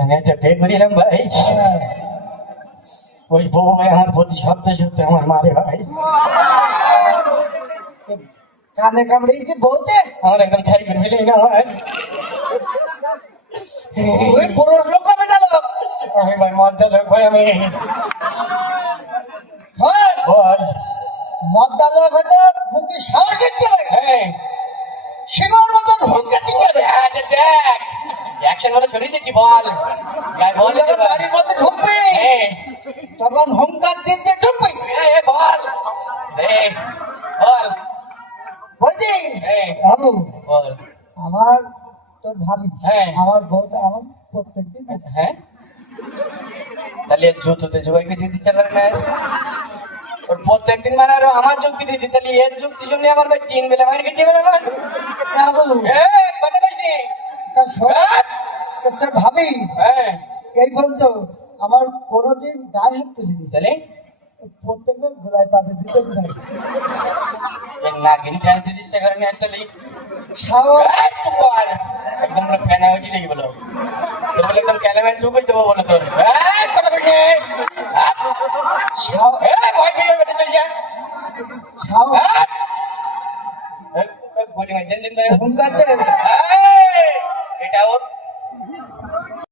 আমি একটা বিয়ে করিলাম ভাই, ওই বউ আমার প্রতি সপ্তাহে সপ্তাহে আমার মারে ভাই। কানে কামড়ে কি বলতে আমার একদম খাই করে ফেলেই না ভাই। ওই পুরুষ লোক হবে না লোক আমি ভাই মদ্দা লোক ভাই, আমি হ্যাঁ বল। মদ্দা লোক হতে বুকে সাহস দিতে হবে, হ্যাঁ সিংহর মতন হুঙ্কা দিতে হবে। দেখ অ্যাকশন বলে সরিয়ে দিচ্ছি, বল গাই বল। ওই যখন বাড়ির মধ্যে ঢুকবে তখন হুঙ্কার দিতে ঢুকবে। বল বল বলছি হ্যাঁ। বাবু বল। আমার তোর ভাবি হ্যাঁ। আমার বউটা আমার প্রত্যেকদিন হ্যাঁ তাহলে জুতোতে জুয়াইকে দিতে চালার না ওর প্রত্যেকদিন মানে আরো আমার যুক্তি দিতে, তাহলে এর যুক্তি শুনলে আমার ভাই 3 বেলা মার খেতে পারে না। বাবু কথা বলছি তা শোন, তোর ভাবি হ্যাঁ এই পর্যন্ত আমার কোনোদিন গায়ে হাত তুলিনি, তাহলে প্রত্যেকদিন গোলায় পাতে দিতে পারি। নাগিন খেলতে চেষ্টা করেনি আর তাহলে একদম ফ্যান হয়েছি নাকি বলো তোর বলে একদম ক্যালামেন চুকুই দেবো বলো তোর কথা বলছি ভয় পেয়ে বেটে চল যা ছাও বলি দিন দিন হুঙ্কার দে ভাই